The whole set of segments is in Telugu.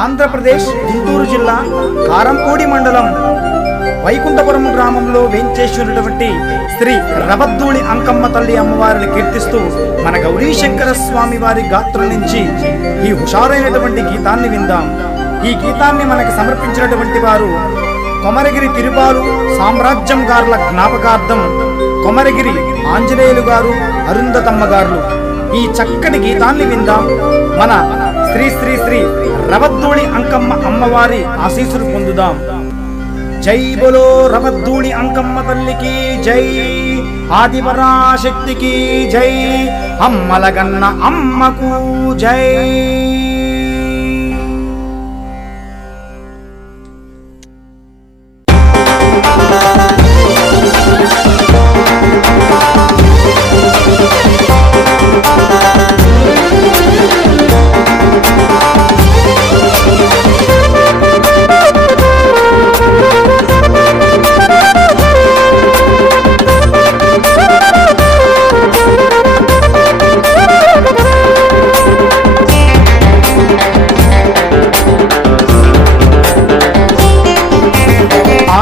ఆంధ్రప్రదేశ్ గుంటూరు జిల్లా కారంపూడి మండలం వైకుంఠపురం గ్రామంలో వేంచేసినటువంటి శ్రీ రవద్దూళి అంకమ్మ తల్లి అమ్మవారిని కీర్తిస్తూ మన గౌరీశంకర స్వామి వారి గాత్రం నుంచి ఈ హుషారైనటువంటి గీతాన్ని విందాం. ఈ గీతాన్ని మనకు సమర్పించినటువంటి వారు కొమరగిరి తిరుపాలు సామ్రాజ్యం గారుల జ్ఞాపకార్థం కొమరగిరి ఆంజనేయులు గారు, అరుంధతమ్మ గారు. ఈ చక్కటి గీతాన్ని విందాం. మన శ్రీ శ్రీ శ్రీ రవద్దూళి అంకమ్మ అమ్మవారి ఆశీస్సులు పొందుదాం. జై బోలో రవద్దూళి అంకమ్మ తల్లికి జై, ఆదిపరాశక్తికి జై, అమ్మలగన్న అమ్మకు జై.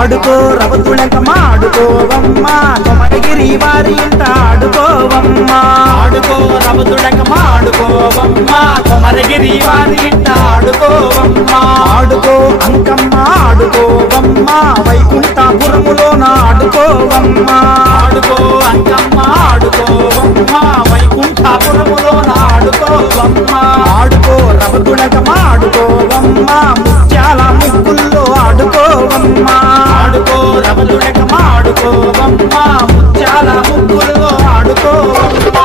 ఆడుకో రవద్దూళంకమ్మ ఆడుకోవమ్మ, కొమరగిరి వారి ఇంట ఆడుకోవమ్మ. ఆడుకో రవద్దూళంకమ్మ ఆడుకోవమ్మ, కొమరగిరి వారి ఇంట ఆడుకోవమ్మ. ఆడుకో అంకమ్మ ఆడుకోవమ్మ, వైకుంఠపురములోన ఆడుకోవమ్మ. ఆడుకో అంకమ్మ ఆడుకోవమ్మ, వైకుంఠపురములోన ఆడుకోవమ్మ. ఆడుకో రవద్దూళంకమ్మ ఆడుకోవమ్మ, ముత్యాల ముగ్గుల్లో ఆడుకోవమ్మ. ఆడుకో రవద్దూళంకమ్మ ఆడుకోవమ్మ, ముత్యాల ముగ్గుల్లో ఆడుకోవమ్మ.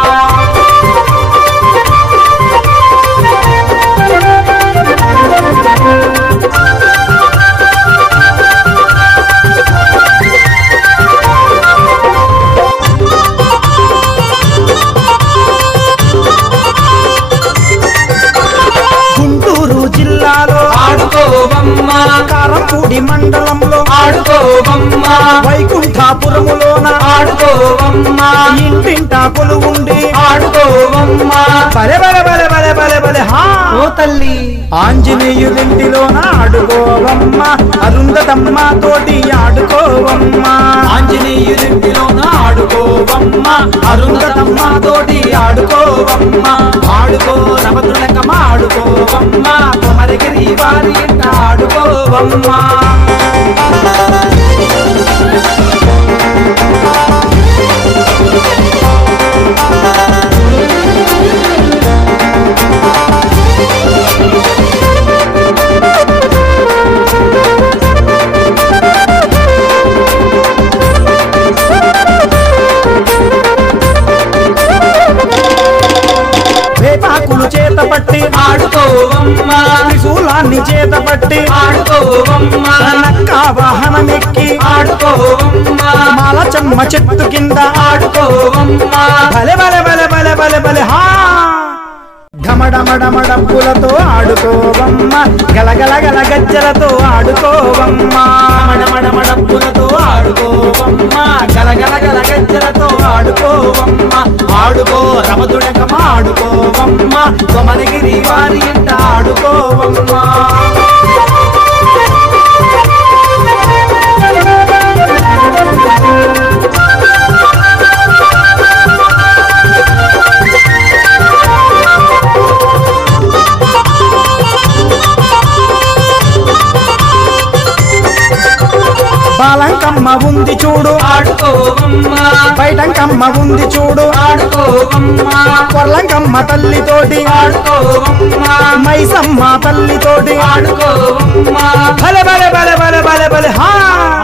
గుంటూరు జిల్లాలో ఆడుకోవమ్మ, కారంపూడి మండలంలో ఆడుకోవమ్మ, వైకుంఠపురములోన ఆడుకోవమ్మ. ఇంటింటా కొలువుండి ఆడుకోవమ్మ. బలె బలె బలె బలె బలె బలె హా ఓ తల్లి. ఆంజనేయులింటిలోన ఆడుకోవమ్మ, అరుంధతమ్మ తోటి ఆడుకోవమ్మ. ఆంజనేయులింటిలోన ఆడుకోవమ్మ, అరుంధతమ్మ తోటి ఆడుకోవమ్మ. ఆడుకో రవద్దూళంకమ్మ ఆడుకోవమ్మ, కొమరగిరి వారి ఇంట ఆడుకోవమ్మ. వేపాకులు చేతపట్టి ఆడుకోవమ్మ, త్రిశూలాన్ని చేతపట్టి ఆడుకోవమ్మ. నక్క వాహనమెక్కి ఆడుకోవమ్మ, మాలచమ్మ చెట్టు కింద ఆడుకోవమ్మ. బలె బలె బలె బలె బలె బలె హా. ఢమఢమఢమఢప్పులతో ఆడుకోవమ్మ, గలగల గల గజ్జలతో ఆడుకోవమ్మ. ఢమఢమఢమఢప్పులతో ఆడుకోవమ్మ, గలగల గల గజ్జలతో ఆడుకోవమ్మ. ఆడుకో రవద్దూళంకమ్మ ఆడుకోవమ్మ, కొమరగిరి వారి ఇంట ఆడుకోవమ్మ. బాలంకమ్మ ఉంది చూడు ఆడుకోవమ్మ, బయటంకమ్మ ఉంది చూడు ఆడుకోవమ్మ. కొర్లంకమ్మ తల్లితోటి ఆడుకోవమ్మ, మైసమ్మ తల్లితోటి ఆడుకోవమ్మ. బలె బలె బలె బలె బలె బలె హా.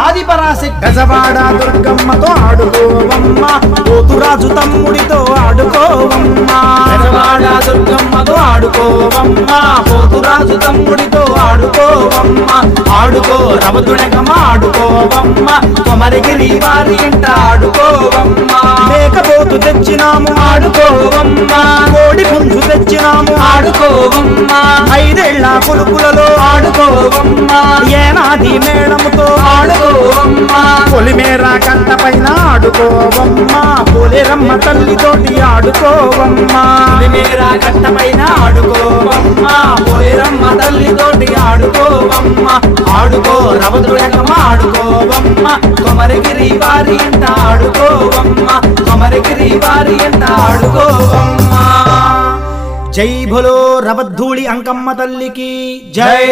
ఆదిపరాశక్తి గజవాడ దుర్గమ్మతో ఆడుకోవమ్మ, పోతురాజు తమ్ముడితో ఆడుకోవమ్మ. గజవాడ దుర్గమ్మతో ఆడుకోవమ్మ, పోతురాజు తమ్ముడితో ఆడుకోవమ్మ. ఆడుకో రవద్దూళంకమ్మ ఆడుకోవమ్మ, కొమరగిరి వారి ఇంట ఆడుకోవమ్మ. మేకపోతు తెచ్చినాము ఆడుకోవమ్మ, కోడి పుంజు తెచ్చినాము ఆడుకోవమ్మ. 5 ఏళ్ల కొలుపులలో ఆడుకోవమ్మ, ఏనాది మేళముతో ఆడుకోవమ్మ. పొలిమేర కట్ట పైన ఆడుకోవమ్మ, పోలేరమ్మ తల్లితోటి ఆడుకోవమ్మా మేరా కట్టపైన ఆడుకోవమ్మ పోలేరమ్మ తల్లితోటి ఆడుకోవమ్మ ఆడుకో రవదుడకమ్మ ఆడుకోవమ్మ కొమరగిరి వారి ఎంత ఆడుకోవమ్మ కొమరగిరి వారి ఎంత ఆడుకోవమ్మ జై భలో రవద్ధూళి అంకమ్మ తల్లికి జై.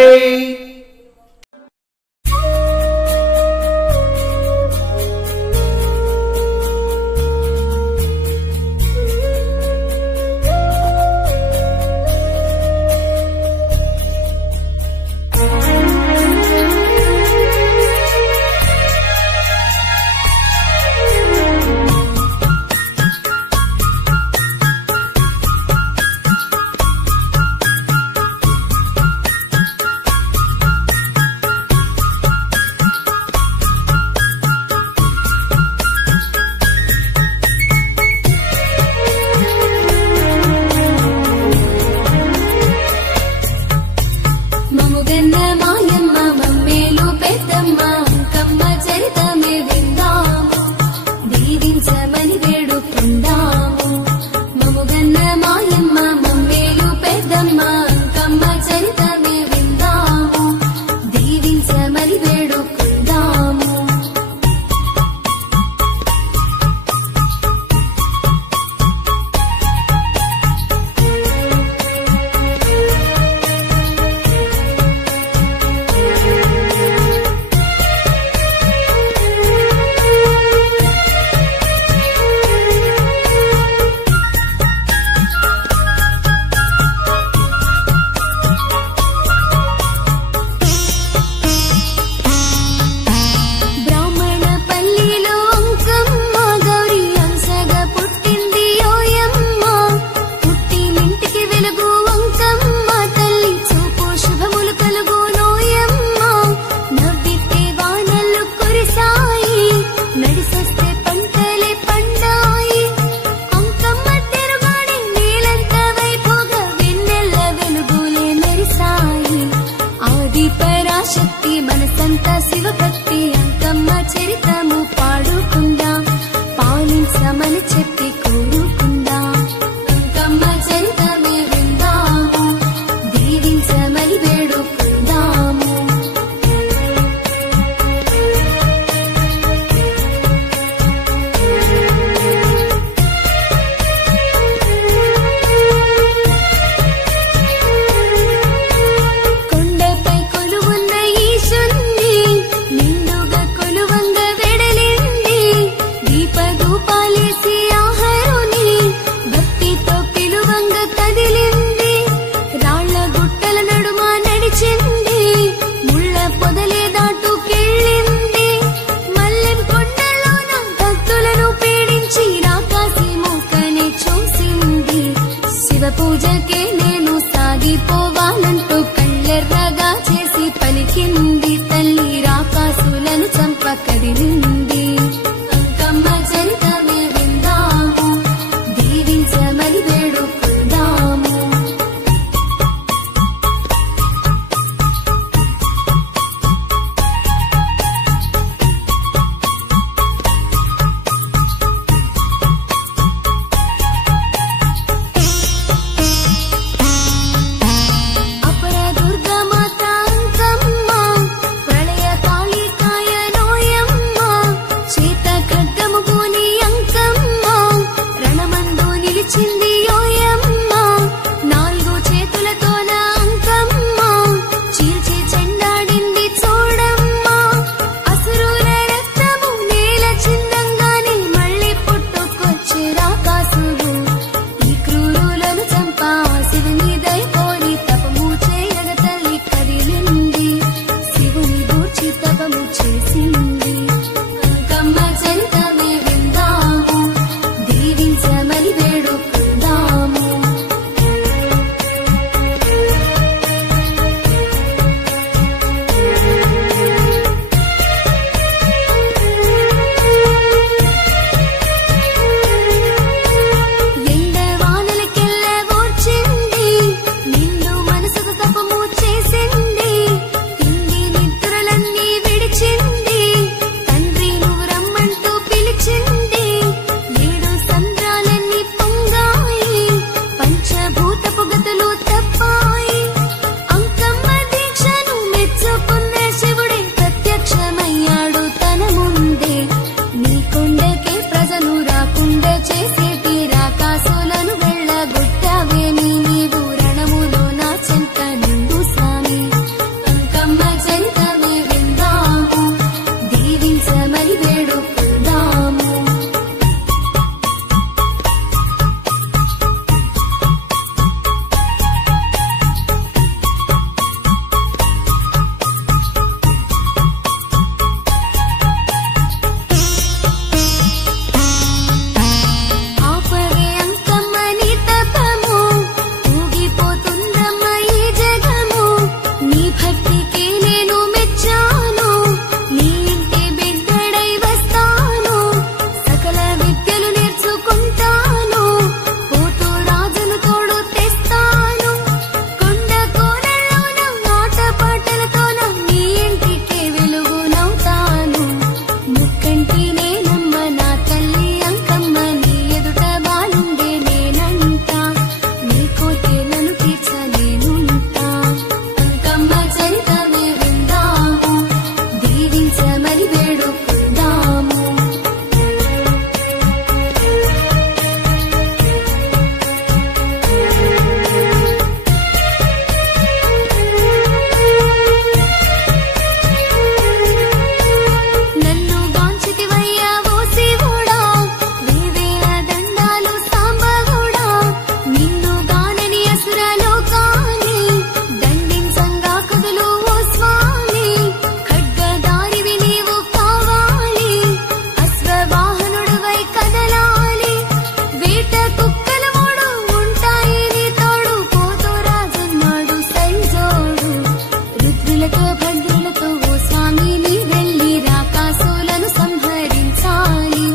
సిద్ధులతో భద్రులతో ఓ స్వామిని వెళ్ళి రాకాసులను సంహరించాలి,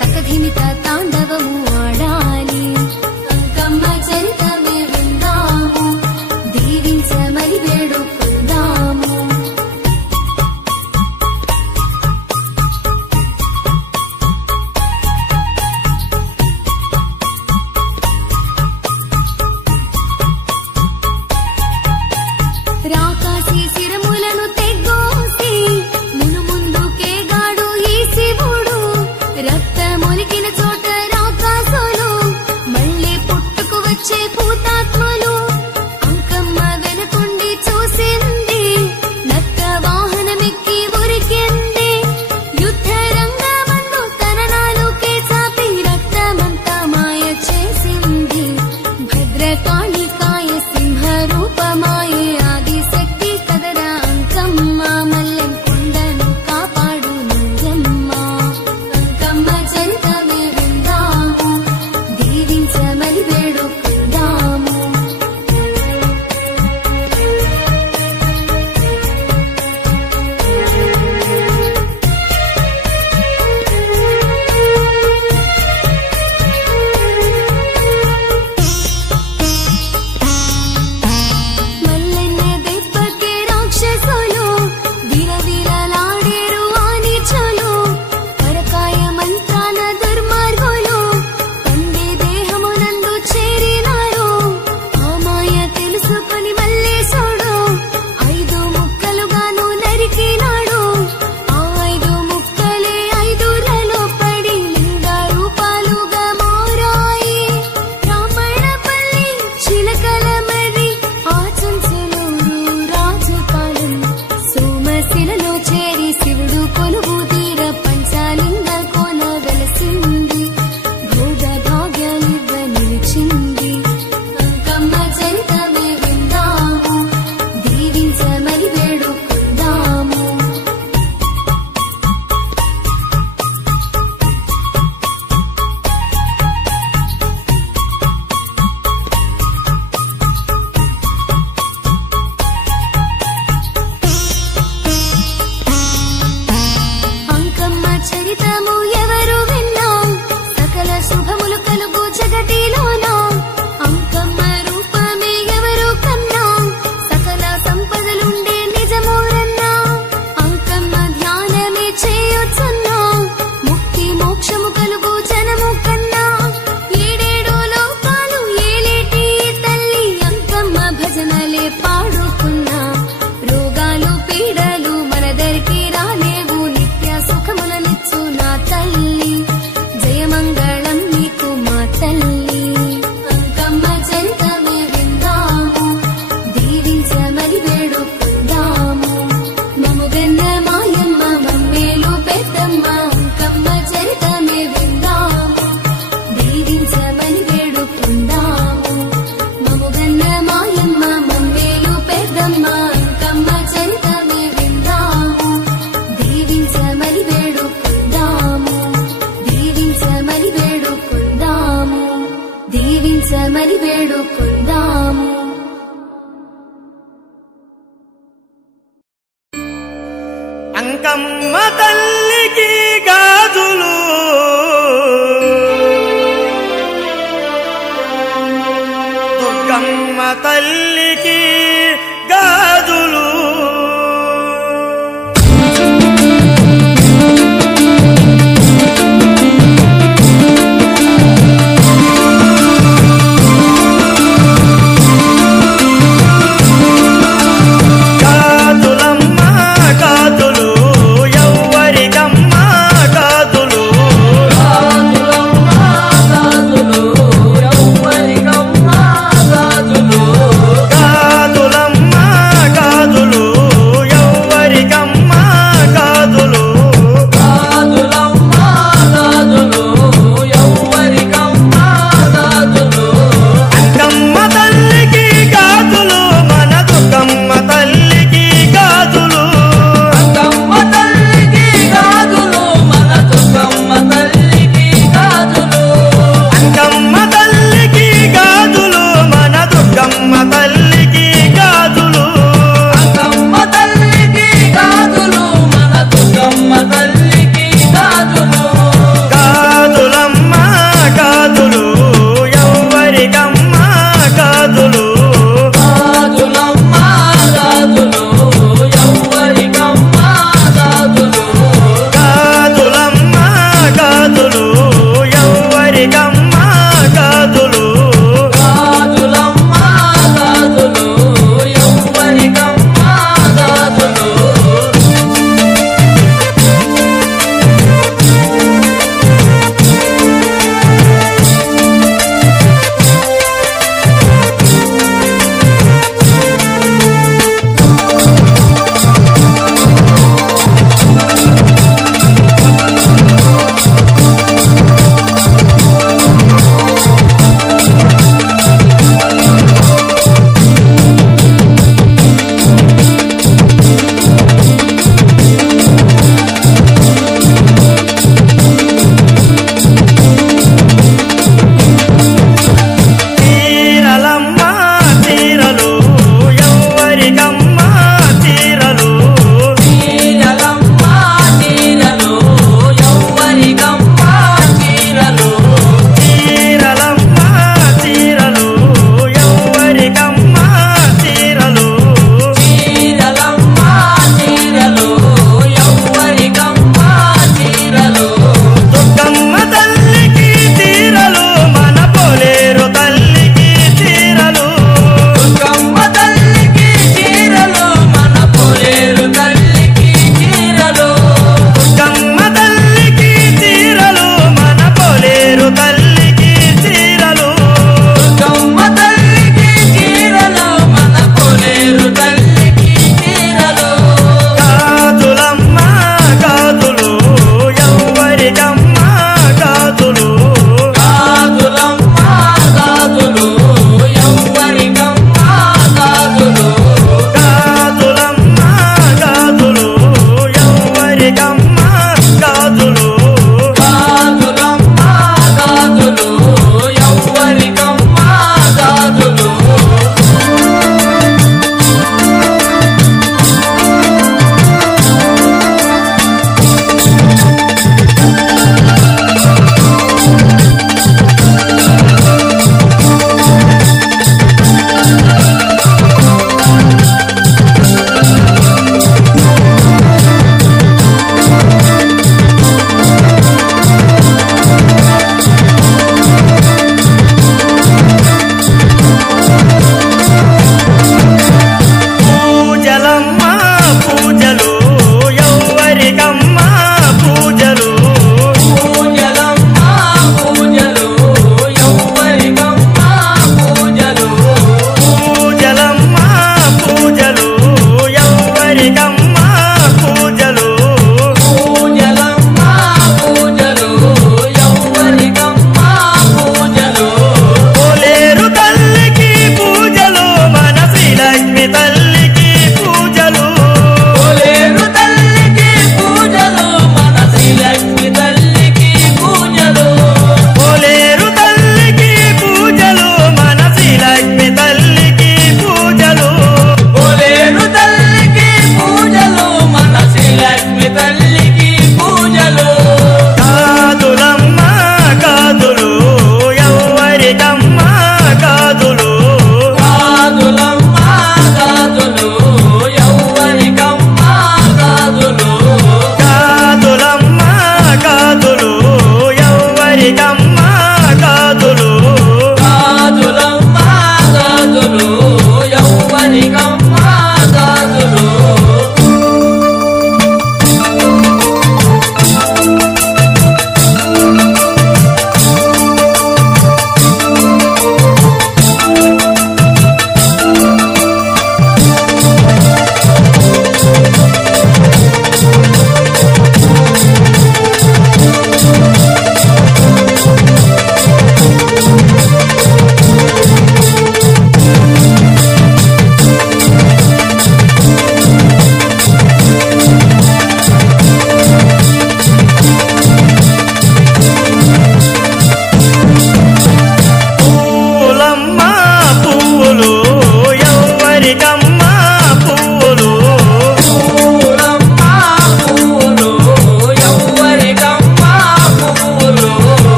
తకధిమిత తాండవము ఆడాలి. అంకమ్మ చరితమే విందాము, దీవించమని వేడుకుందాము. రాకాసి శిరములను తెగ్గోసి మును ముందుకేగాడు ఈ శివుడు. రక్తమొలికిన చోట రాకాసులు మళ్ళీ పుట్టుకు వచ్చే భూతాత్మలు. అంకమ్మ వెనకుండి చూసింది, నక్క వాహనమెక్కి ఉరికింది. యుద్ధ రంగమందు తన నాలుకే చాపి రక్తమంతా మాయ చేసింది. భద్రకాళికాయ సింహ రూపమాయే ఆదిశక్తి కదరా అంకమ్మ, మల్లెం కొండను కాపాడు నువ్వమ్మ. అంకమ్మ చరితమే విందాము, దీవించమని వేడుకుందాము. మల్లెన్న దెబ్బకే రాక్షసులు విలవిలలాడేరు ఆ నీచులు. పరకాయ మంత్రాల దుర్మార్గులు పండే దేహమునందు చేరినారు. ఆ మాయ తెలుసుకొని మల్లేశుడు 5 ముక్కలుగాను నరికినాడు. ఆ 5 ముక్కలే 5లలో పడి లింగ రూపాలుగా మారాయి. రామణపల్లి చిలకల మరి ఆ చుంచులూరు రాజుపాలెం సోమశిలలో చేరి శివుడు కొలువు తీర పంచాలింగ కోన వెలసింది. భోగ భాగ్యాలివ్వ నిలిచింది. అంకమ్మ చరితమే విందాము, దీవించమని వేడుకుందాము. అంకమ్మ చరితము ఎవరు విన్నా సకల శుభములు కలుగు జగతిలోనా. అంకమ్మ రూపమే ఎవరు కన్నా సకల సంపదలుండే నిజమూరన్నా. అంకమ్మ ధ్యానమే చేయొచ్చన్నా ముక్తి మోక్షము కలుగు జనము కన్నా. 7 లోకాలు ఏలేటి తల్లి అంకమ్మ భజనలే పాడుకున్నా. రోగాలు పీడలు మనదరికి రాలేవు, నిత్య సుఖములనిచ్చు నా తల్లి. జయమంగళం నీకు మా తల్లి. అంకమ్మ చరితమే విందాము, దీవించమని వేడుకుందాము. మముగన్న మాయమ్మ మమ్మేలు పెద్దమ్మ. అంకమ్మ చరితమే విందాము, దీవించమని వేడుకుందాము. మముగన్న మాయమ్మ మమ్మేలు పెద్దమ్మ. అంకమ్మ చరితమే విందాము, దీవించమని వేడుకుందాము. దీవించమని వేడుకుందాము, దీవించమని వేడుకుందాము. అంకమ్మ తల్లికి గాజులు దుర్గమ్మ తల్లికి గాజులు. గాజులమ్మ గాజులు ఎవ్వరికమ్మ గాజులు. గాజులమ్మ గాజులు ఎవ్వరికమ్మ గాజులు.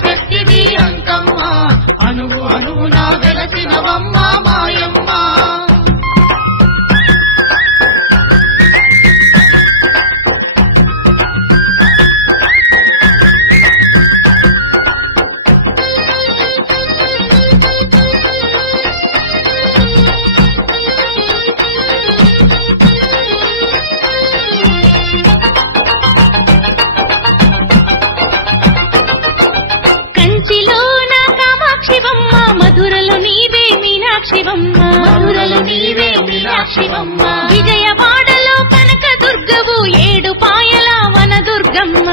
శక్తివి అంకమ్మ అణువు అణువున వెలసినవమ్మ మాయమ్మ మీనాక్షివమ్మ విజయవాడలో కనక దుర్గవు ఏడుపాయల వనదుర్గమ్మ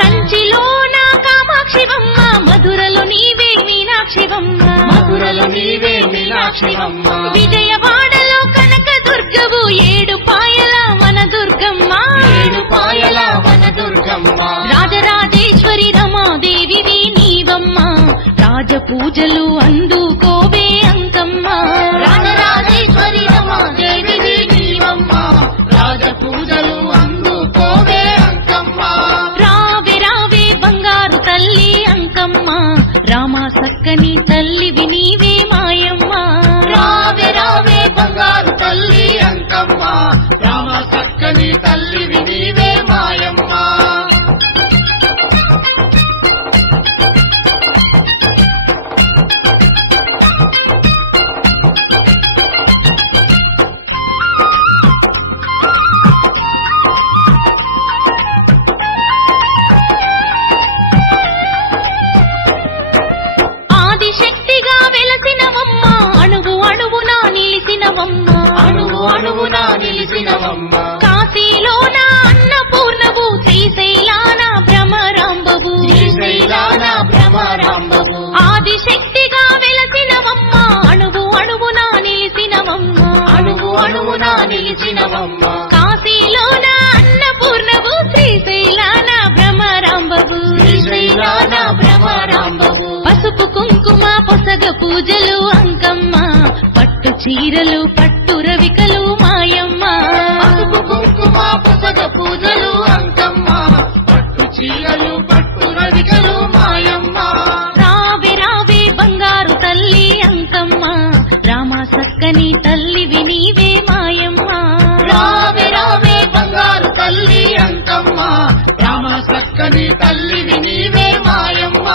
కంచిలో నా కామాక్షివమ్మ మధురలో నీవే మీనాక్షివమ్మ విజయవాడలో కనక దుర్గవు ఏడుపాయల వనదుర్గమ్మ రాజరాజేశ్వరి రమాదేవివి నీవమ్మ రాజపూజలు అందుకోవే అంకమ్మ రాజరాజేశ్వరి రమాదేవివి నీవమ్మ రాజపూజలు అందుకోవే అంకమ్మ రావే రావే బంగారు తల్లి అంకమ్మ రామ సక్కని తల్లివి నీవే మాయమ్మ రావే రావే బంగారు తల్లి అంకమ్మ రామ సక్కని తల్లివి నీవే మాయమ్మ కాశీలోన అన్నపూర్ణవు శ్రీశైలాన భ్రమరాంబవు ఆదిశక్తిగా వెలసినవమ్మ అణువు అణువున నిలిచినవమ్మ కాశీలోన అన్నపూర్ణవు శ్రీశైలాన భ్రమరాంబవు పసుపు కుంకుమ పొసగ పూజలు అంకమ్మ పట్టు చీరలు పట్టు రవికలు మాయమ్మ పసుపు కుంకుమ పొసగ పూజలు అంకమ్మ పట్టు చీరలు పట్టు రవికలు మాయమ్మ రావే రావే బంగారు తల్లి అంకమ్మ రామ సక్కని తల్లివి నీవే మాయమ్మ రావే రావే బంగారు తల్లి అంకమ్మ రామ సక్కని తల్లివి నీవే మాయమ్మ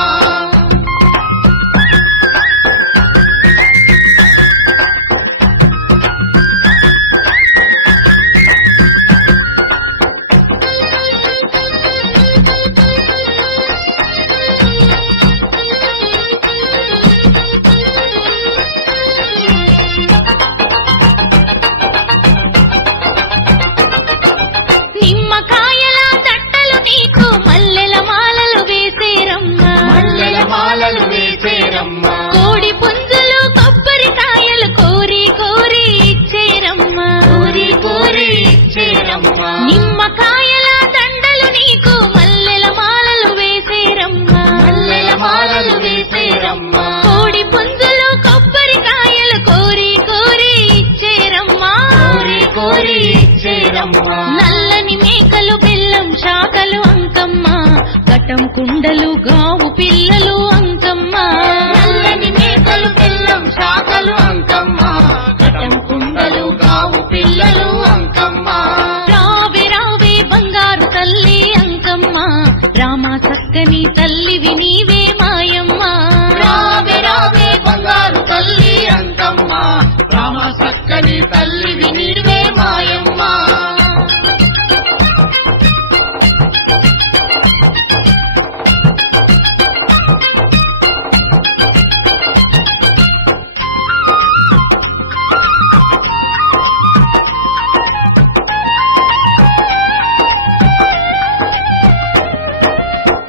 నిమ్మకాయల తట్టలు నీకు మల్లెల మాలలు వేసేరమ్మ కోడి పుంజులు కొబ్బరికాయలు కోరి కోరి ఇచ్చేరమ్మ నిమ్మకాయల దండలు నీకు మల్లెల మాలలు వేసేరమ్మ కోడి పుంజులు కొబ్బరికాయలు కోరి కోరి ఇచ్చేరమ్మ నల్లని మేకలు బెల్లం శాఖలు అంకమ్మ ఘటం కుండలు గావు పిల్లలు అంకమ్మ నల్లని మేకలు బెల్లం శాఖలు అంకమ్మ ఘటం కుండలు గావు పిల్లలు అంకమ్మ రావే రావే బంగారు తల్లి అంకమ్మ రామ సక్కని తల్లివి నీవే మాయమ్మ రావే రావే బంగారు తల్లి అంకమ్మ రామ సక్కని తల్లివి నీవే మాయమ్మ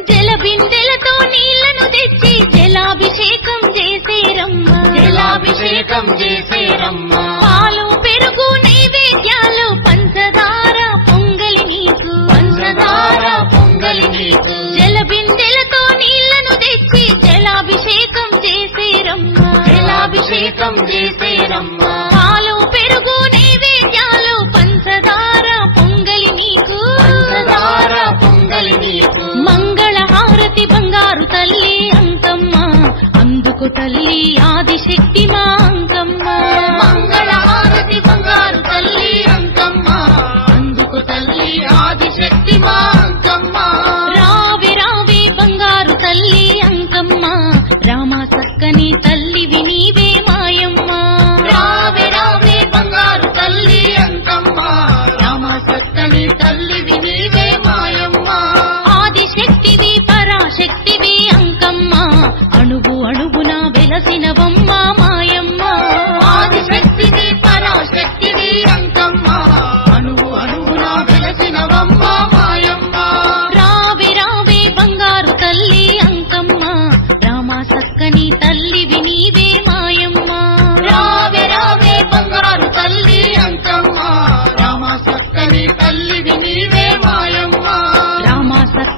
జలబిందె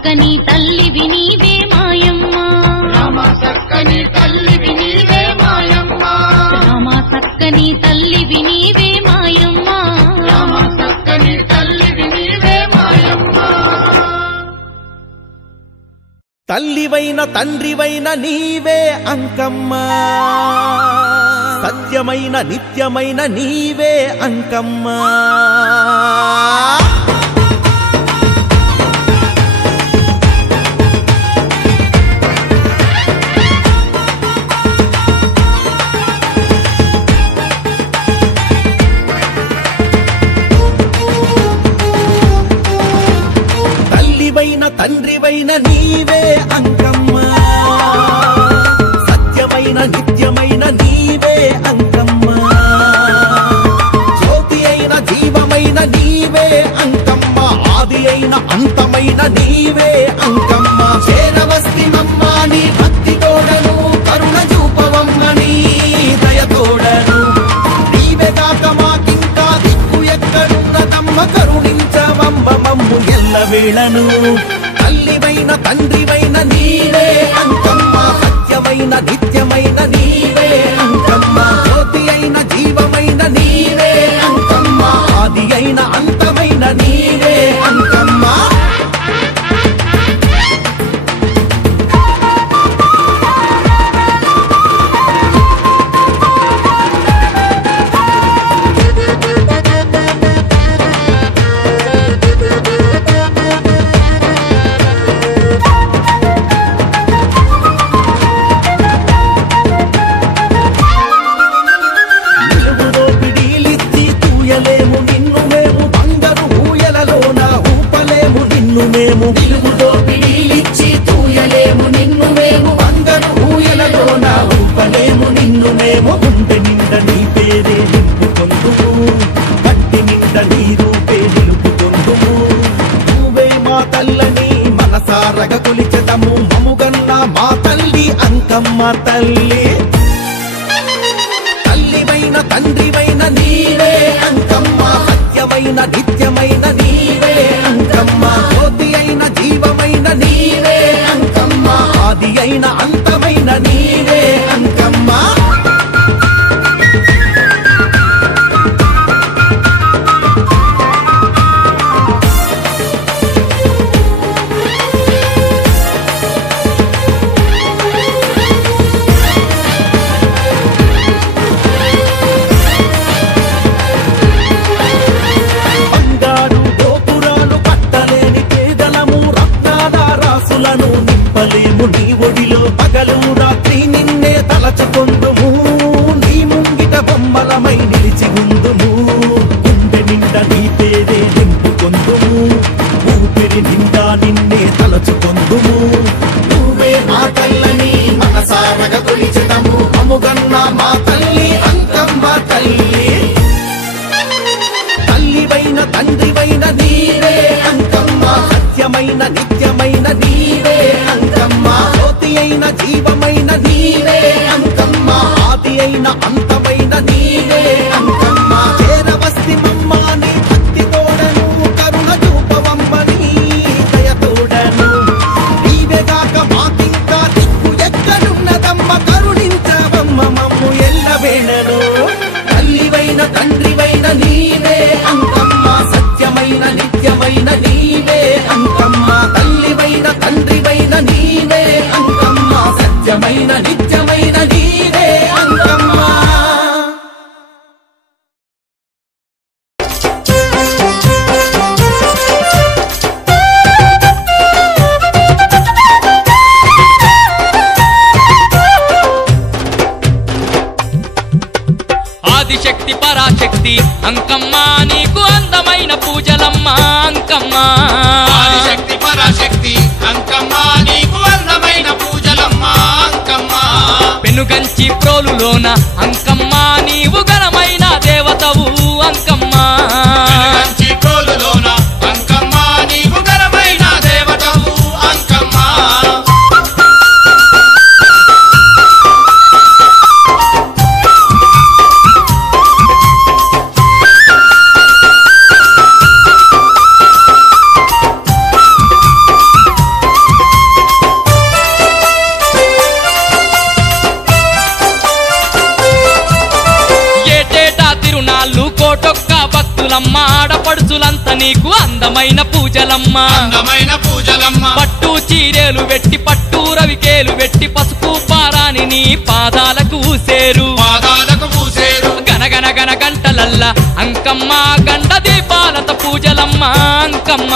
సక్కని తల్లివి నీవే మాయమ్మ రామ సక్కని తల్లివి నీవే మాయమ్మ రామ సక్కని తల్లివి నీవే మాయమ్మ రామ సక్కని తల్లివి నీవే మాయమ్మ తల్లివైన తండ్రివైన నీవే అంకమ్మ సత్యమైన నిత్యమైన నీవే అంకమ్మ తల్లివైన తండ్రివైన నీవే అంకమ్మ సత్యమైన నిత్యమైన నీవే అంకమ్మ జ్యోతి అయిన జీవమైన నీవే అంకమ్మ ఆది అయిన అంతమైన నీవే అంకమ్మ చేరవస్తిమమ్మ నీ భక్తి తోడను కరుణ చూపవమ్మ నీ దయ తోడను నీవే కాక మాకింకా దిక్కు ఎక్కడున్నదమ్మ కరుణించవమ్మ మమ్ము ఎల్లవేళను తల్లివైన తండ్రివైన నీవే అంకమ్మ సత్యమైన నిత్యమైన నీవే అంకమ్మ జ్యోతి అయిన జీవమైన నీవే అంకమ్మ ఆది అయిన అంతమైన నీవే అంకమ్మ నిలువుతో పిడిలిచ్చి తూయలేము నిన్ను మేము బంగారు ఊయలలోన ఊపలేము నిన్ను మేము గుండె నిండ నీ పేరే నింపుకొందుము కట్టి నిండ నీ రూపే నిలుపుకొందుము నువ్వే మా తల్లని మనసారగ కొలిచెదము మముగన్న మా తల్లి అంకమ్మ తల్లి తల్లివైన తండ్రివైన నీవే అంకమ్మ సత్యమైన నిత్యమైన నీవే అంకమ్మ జ్యోతి అయిన జీవమైన నీవే అంకమ్మ ఆది అయిన అంతమైన నీవే అంకమ్మ నింపలేము నీ ఒడిలో పగలు రాత్రి నిన్నే తలచుకొందుము నీ ముంగిట బొమ్మలమై నిలిచి ఉందుము గుండె నిండా నీ పేరే నింపుకొందుము ఊపిరి నిండా నిన్నే తలచుకొందుము నువ్వే మా తల్లని మనసారగ కొలిచెదము మముగన్న మా తల్లి అంకమ్మ తల్లి తల్లివైన తండ్రివైన నీవే అంకమ్మ సత్యమైన నిత్యమైన నీవే అంకమ్మ జ్యోతి అయిన జీవమైన నీవే అంకమ్మ ఆది అయిన అంతమైన నీవే అంకమ్మ చేరవస్తిమమ్మ నీ భక్తి తోడను కరుణ చూపవమ్మ నీ దయ తోడను నీవే కాక మాకింకా దిక్కు ఎక్కడున్నదమ్మ కరుణించవమ్మ మమ్ము ఎల్లవేళను తల్లివైన తండ్రివైన నీవే అంకమ్మ సత్యమైన నిత్యమైన నీవే అంకమ్మ తల్లివైన తండ్రివైన నీవే అంకమ్మ సత్యమైన నిత్యమైన నీవే అంకమ్మ ఆదిశక్తి పరాశక్తి అంకమ్మ నీకు అందమైన పూజలమ్మ అంకమ్మ ఆదిశక్తి పరాశక్తి అంకమ్మ నీకు అందమైన పూజలమ్మ అంకమ్మ పెనుగంచి ప్రోలులోన అంకమ్మ నీవు ఘనమైన దేవతవు అంకమ్మ వెనుగంచి ప్రోలులోన అంకమ్మ నీవు ఘనమైన దేవతవు అంకమ్మ అంకమ్మ ఆడపడుచులంతా నీకు అందమైన పూజలమ్మ అందమైన పూజలమ్మ పట్టు చీరేలు వెట్టి పట్టు రవికేలు వెట్టి పసుపు పారాని నీ పాదాలకు ఊసేరు పాదాలకు పూసేరు గనగన గన గంటలల్ల అంకమ్మ గండ దీపాలత పూజలమ్మ అంకమ్మ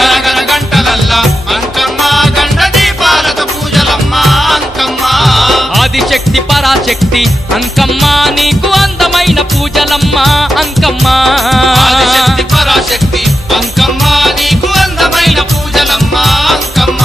గనగన గంటలల్లా అంకమ్మ గండ దీపాలతో పూజలమ్మ అంకమ్మ ఆదిశక్తి పరాశక్తి అంకమ్మ నీకు అందమైన పూజలమ్మ అంకమ్మ ఆదిశక్తి పరాశక్తి అంకమ్మ నీకు అందమైన పూజలమ్మ అంకమ్మ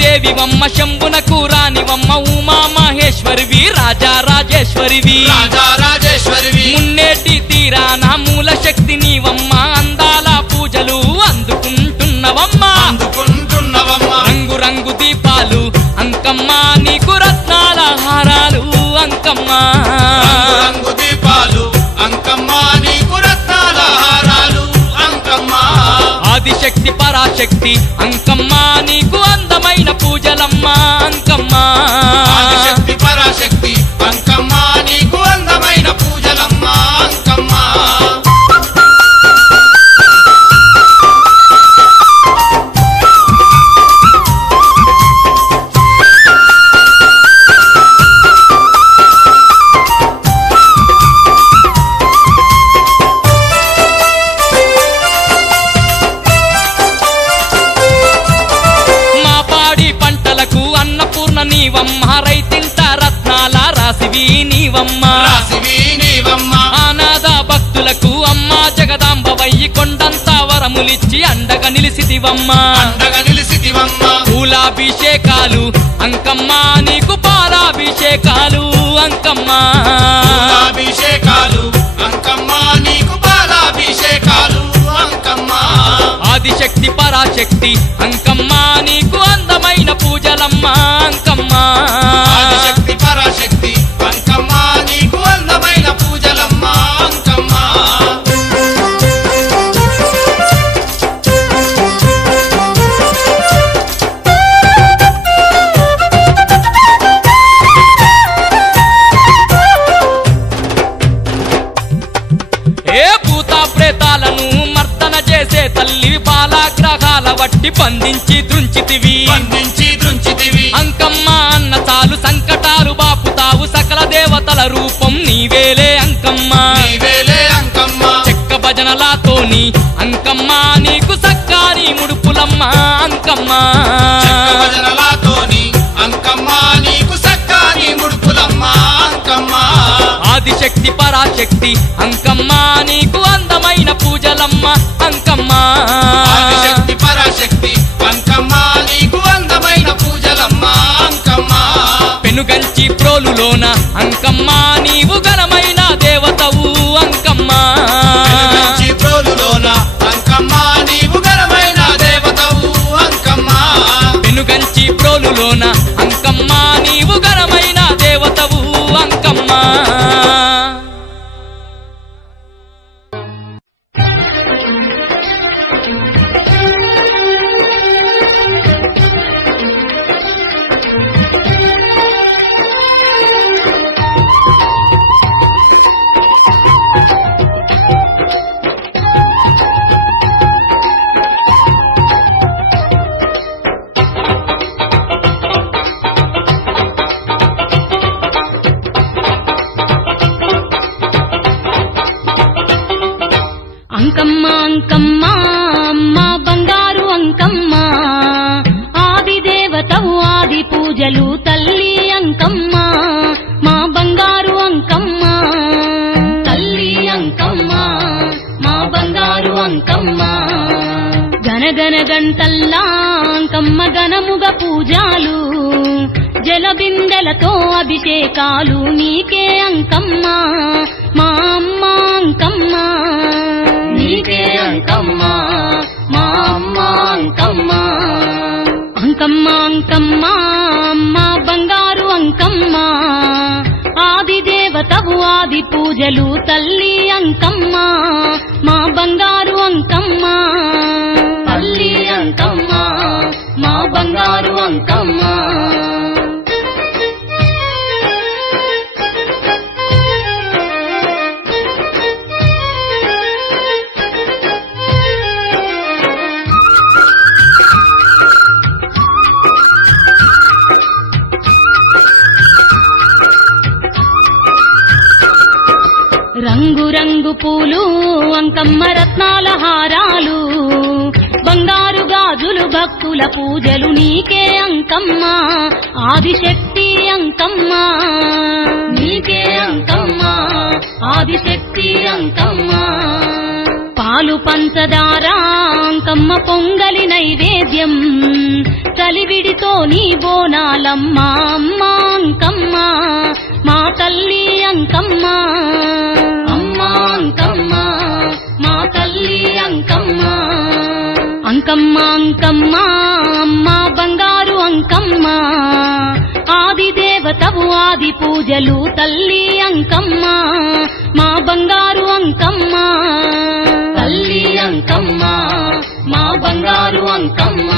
దేవివమ్మ శంభునకు రానివమ్మ ఉమా మహేశ్వరివి రాజా రాజేశ్వరివి రాజా రాజేశ్వరివి మున్నేటి తీరాన మూల శక్తి నీవమ్మ అందాల పూజలు అందుకుంటున్నవమ్మ అందుకుంటున్నవమ్మ రంగు రంగు దీపాలు అంకమ్మ నీకు రత్నాల హారాలు అంకమ్మ రంగు రంగు దీపాలు అంకమ్మ నీకు రత్నాల హారాలు అంకమ్మ ఆదిశక్తి పరాశక్తి అంకమ్మ నీకు అందమైన పూజలమ్మ అంకమ్మ ఆదిశక్తి పరాశక్తి అంకమ్మ నీకు అందమైన పూజలమ్మ అంకమ్మ నీవమ్మ రైతింట రత్నాల రాసివి నీవమ్మ రాసివి నీవమ్మ అనాథ భక్తులకు అమ్మ జగదాంబ వయ్యి కొండంత వరములిచ్చి అండగా నిలిసిదివమ్మ అండగా నిలిసిదివమ్మ పూలాభిషేకాలు అంకమ్మ నీకు పాలాభిషేకాలు అంకమ్మ అభిషేకాలు అంకమ్మ నీకు పాలాభిషేకాలు అంకమ్మ ఆదిశక్తి పరాశక్తి అంకమ్మ నీకు అందమైన పూజలమ్మ అంకమ్మ ఆదిశక్తి పరాశక్తి అంకమ్మ నీకు అందమైన పూజలమ్మ అంకమ్మ ఏ భూత ప్రేతాలను మర్దన చేసే తల్లి బాలాగ్రహాల వట్టి బంధించి దృంచితివి బంధించి దృంచితివి అంకమ్మ అన్న చాలు సంకటాలు బాపుతావు సకల దేవతల రూపం నీవేలే అంకమ్మ నీవేలే అంకమ్మ చెక్క భజనలతోని అంకమ్మ నీకు సక్కాని ముడుపులమ్మ అంకమ్మ చెక్క భజనలతోని అంకమ్మ నీకు సక్కాని ముడుపులమ్మ అంకమ్మ ఆదిశక్తి పరాశక్తి అంకమ్మ నీకు అందమైన పూజలమ్మ అంకమ్మ ఆదిశక్తి పరాశక్తి అంకమ్మ నీకు అందమైన పూజలమ్మ అంకమ్మ పెనుగంచి ప్రోలులోన అంకమ్మ నీవు ఘనమైన దేవతవు అంకమ్మ వెలుగంచి ప్రోలులోన అంకమ్మ నీవు ఘనమైన దేవతవు అంకమ్మ పెనుగంచి ప్రోలులోన అంకమ్మ నీవు ఘనమైన దేవతవు అంకమ్మ అంకమ్మ అంకమ్మ అమ్మ బంగారు అంకమ్మ ఆది దేవతవు ఆది పూజలు తల్లి అంకమ్మ మా బంగారు అంకమ్మ తల్లి అంకమ్మ మా బంగారు అంకమ్మ గనగన గంటల్లా అంకమ్మ గనముగ పూజాలు జలబిందెలతో అభిషేకాలు నీకే అంకమ్మ మా అమ్మ అంకమ్మ నీకే అంకమ్మ మా అమ్మ అంకమ్మ అంకమ్మ అంకమ్మ అమ్మ బంగారు అంకమ్మ ఆది దేవతవు ఆది ఆది పూజలు తల్లి అంకమ్మ మా బంగారు అంకమ్మ తల్లి అంకమ్మ మా బంగారు అంకమ్మ రంగు రంగు పూలు అంకమ్మ రత్నాల హారాలు బంగారు గాజులు భక్తుల పూజలు నీకే అంకమ్మ ఆదిశక్తి అంకమ్మ నీకే అంకమ్మ ఆదిశక్తి అంకమ్మ పాలు పంచదార అంకమ్మ పొంగలి నైవేద్యం చలివిడితో నీ బోనాలమ్మ అమ్మ అంకమ్మ మా తల్లి అంకమ్మ అమ్మ అంకమ్మ మా తల్లి అంకమ్మ అంకమ్మ అంకమ్మ అమ్మ బంగారు అంకమ్మ ఆది దేవతవు ఆది పూజలు తల్లి అంకమ్మ మా బంగారు అంకమ్మ తల్లి అంకమ్మ మా బంగారు అంకమ్మ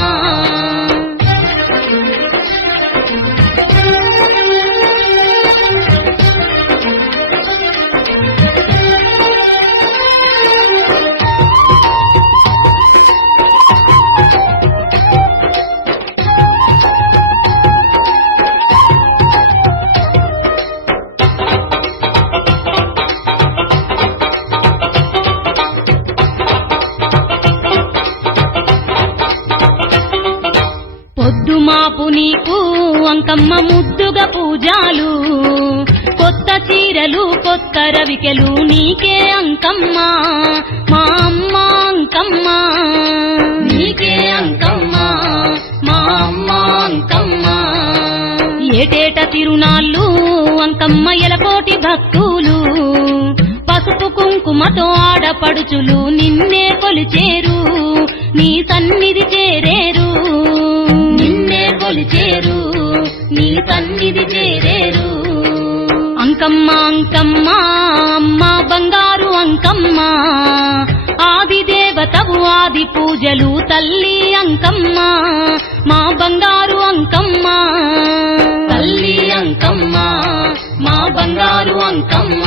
పొద్దుమాపు నీకు అంకమ్మ ముద్దుగా పూజాలు కొత్త చీరలు కొత్త రవికెలు నీకే అంకమ్మ మా అమ్మ అంకమ్మ నీకే అంకమ్మ మా అమ్మ అంకమ్మ ఏటేట తిరునాళ్ళు అంకమ్మ ఎలకోటి భక్తులు పసుపు కుంకుమతో ఆడపడుచులు నిన్నే కొలిచేరు నీ సన్నిధి చేరేరు నిన్నే కొలిచేరు నీ సన్నిధి చేరేరు అంకమ్మ అంకమ్మ అమ్మ బంగారు అంకమ్మ ఆది దేవతవు ఆది పూజలు తల్లి అంకమ్మ మా బంగారు అంకమ్మ తల్లి అంకమ్మ మా బంగారు అంకమ్మ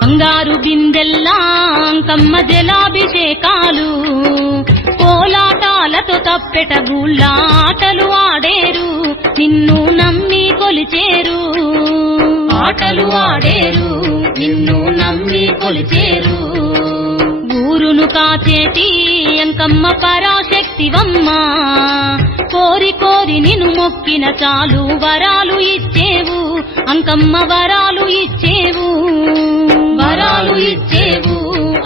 బంగారు బిందెల్లా అంకమ్మ జలాభిషేకాలు కోలాటాలతో తప్పెట గుళ్ళాటలు ఆడేరు నిన్ను నమ్మి కొలిచేరు ఆటలు ఆడేరు నిన్ను నమ్మి కొలిచేరు ఊరును కాచేటి అంకమ్మ పరాశక్తివమ్మ కోరి కోరి నిన్ను మొక్కిన చాలు వరాలు ఇచ్చేవు అంకమ్మ వరాలు ఇచ్చేవు వరాలు ఇచ్చేవు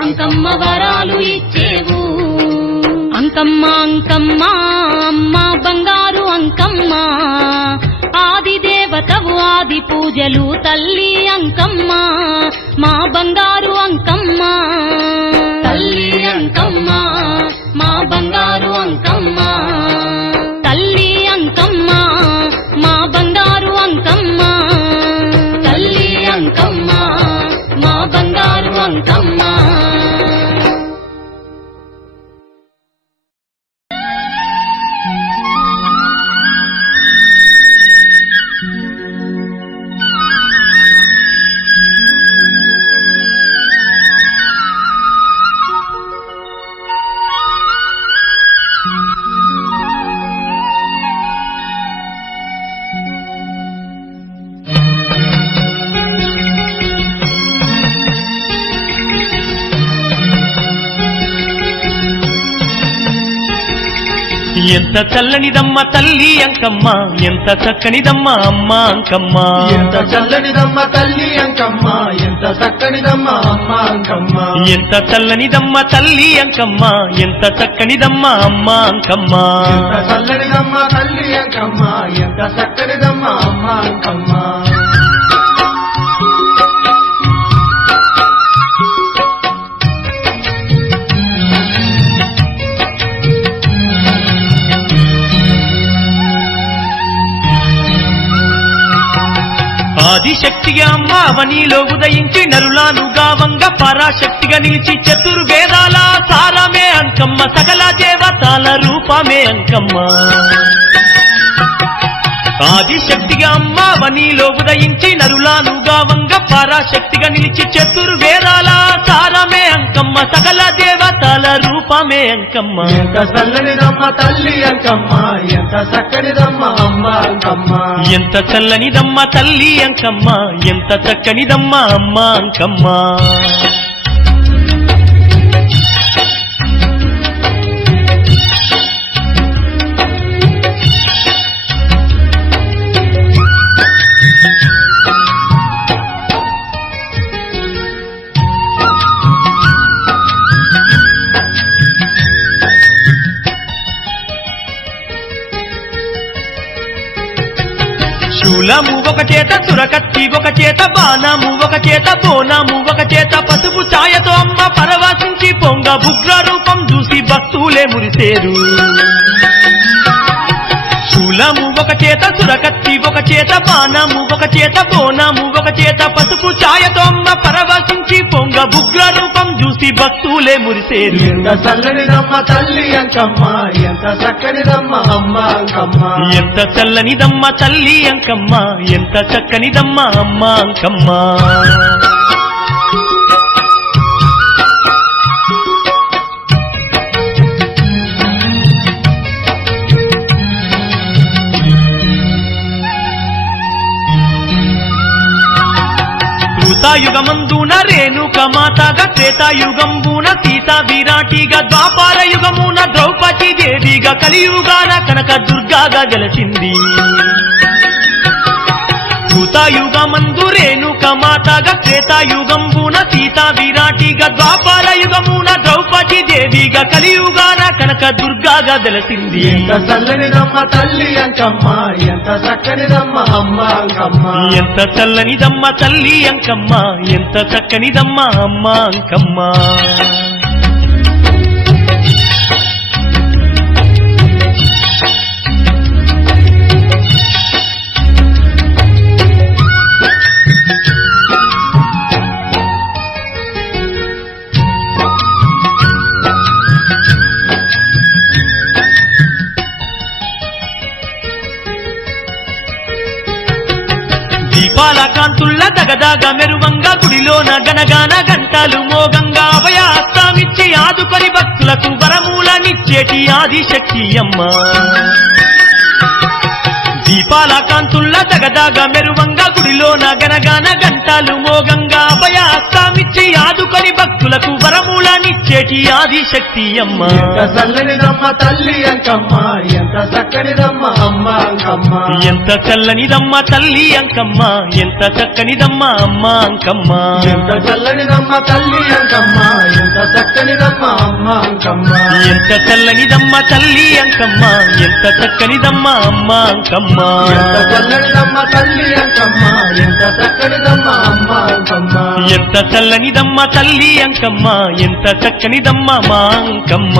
అంకమ్మ వరాలు ఇచ్చేవు అంకమ్మ అంకమ్మ అమ్మ బంగారు అంకమ్మ ఆది దేవతవు ఆది పూజలు తల్లి అంకమ్మ మా బంగారు అంకమ్మ తల్లి అంకమ్మ మా బంగారు అంకమ్మ తల్లి అంకమ్మ మా బంగారు అంకమ్మ తల్లి అంకమ్మ మా బంగారు అంకమ్మ ఎంత చల్లనిదమ్మ తల్లి అంకమ్మ ఎంత చక్కనిదమ్మ అమ్మ అంకమ్మ ఎంత చల్లనిదమ్మ తల్లి అంకమ్మ ఎంత చక్కనిదమ్మ అమ్మ అంకమ్మ ఎంత చల్లనిదమ్మ తల్లి అంకమ్మ ఎంత చక్కనిదమ్మ అమ్మ అంకమ్మ ఎంత చల్లనిదమ్మ తల్లి అంకమ్మ ఎంత చక్కనిదమ్మ అమ్మ అంకమ్మ ఆదిశక్తిగా అమ్మ అవనిలో ఉదయించి నరులాను గావంగ పరాశక్తిగా నిలిచి చతుర్వేదాల సారమే అంకమ్మ సకల దేవతల రూపమే అంకమ్మ ఆదిశక్తిగా అమ్మ అవనిలో ఉదయించి నరులాను గావంగ పరాశక్తిగా నిలిచి చతుర్వేదాల సారమే అంకమ్మ సకల దేవతల రూపమే అంకమ్మ ఎంత చల్లనిదమ్మ తల్లి అంకమ్మ ఎంత చక్కనిదమ్మ అమ్మ అంకమ్మ ఎంత చల్లనిదమ్మ తల్లి అంకమ్మ ఎంత చక్కనిదమ్మ అమ్మ అంకమ్మ శూలము ఒక చేత సురకత్తి ఒక చేత బాణము ఒక చేత బోనము ఒక చేత పసుపు ఛాయతో అమ్మ పరవశించి పొంగ ఉగ్ర రూపం చూసి భక్తులే మురిసేరు శూలము ఒక చేత సురకత్తి ఒక చేత బాణము ఒక చేత బోనము ఒక చేత పసుపు ఛాయతో అమ్మ పరవశించి పొంగ ఉగ్ర రూపం చూసి భక్తులే మురిసేరు ఎంత చల్లనిదమ్మ తల్లి అంకమ్మ ఎంత చక్కనిదమ్మ అమ్మ అంకమ్మ ఎంత చల్లనిదమ్మ తల్లి అంకమ్మ ఎంత చక్కనిదమ్మ అమ్మ అంకమ్మ త్రేతాయుగమందున రేణుక మాతగా త్రేతాయుగంబున సీతా విరాటిగా ద్వాపార యుగమున ద్రౌపది దేవిగా కలియుగాన కనక దుర్గాగా గెలిచింది త్రేతాయుగమందు రేణుక మాతగా త్రేతాయుగంబున సీతా విరాటిగా ద్వాపార యుగమున ద్రౌపది దేవిగా కలియుగాన కనక దుర్గాగా గెలిచింది ఎంత చల్లనిదమ్మ తల్లి అంకమ్మ ఎంత చక్కనిదమ్మ అమ్మ అంకమ్మ ఎంత చల్లనిదమ్మ తల్లి అంకమ్మ ఎంత చక్కనిదమ్మ అమ్మ అంకమ్మ దీపాల కాంతుల్ల దగదాగ మెరువంగా గుడిలోన గనగాన గంటలు మోగంగా అభయాస్తామిచ్చి ఆదుకొని భక్తులకు వరమూలనిచ్చేటి ఆదిశక్తి అమ్మ దీపాల కాంతుల్ల దగదాగ మెరువంగా గుడిలోన గనగాన గంటలు మోగంగా అభయాస్తామిచ్చి ఆదుకొని భక్తులకు వరమూలనిచ్చేటి ఆదిశక్తి అమ్మ ఎంత చల్లనిదమ్మ తల్లి అంకమ్మ ఎంత చక్కనిదమ్మ అమ్మ అంకమ్మ ఎంత చల్లనిదమ్మ తల్లి అంకమ్మ ఎంత చక్కనిదమ్మ అమ్మ అంకమ్మ ఎంత చల్లనిదమ్మ తల్లి అంకమ్మ ఎంత చక్కనిదమ్మ అమ్మ అంకమ్మ ఎంత చల్లనిదమ్మ తల్లి అంకమ్మ ఎంత చక్కనిదమ్మ అమ్మ అంకమ్మ ఎంత చల్లనిదమ్మ తల్లి అంకమ్మ ఎంత చక్కనిదమ్మ అమ్మ అంకమ్మ ఎంత చల్లనిదమ్మ తల్లి అంకమ్మ ఎంత చక్కనిదమ్మ మా అంకమ్మ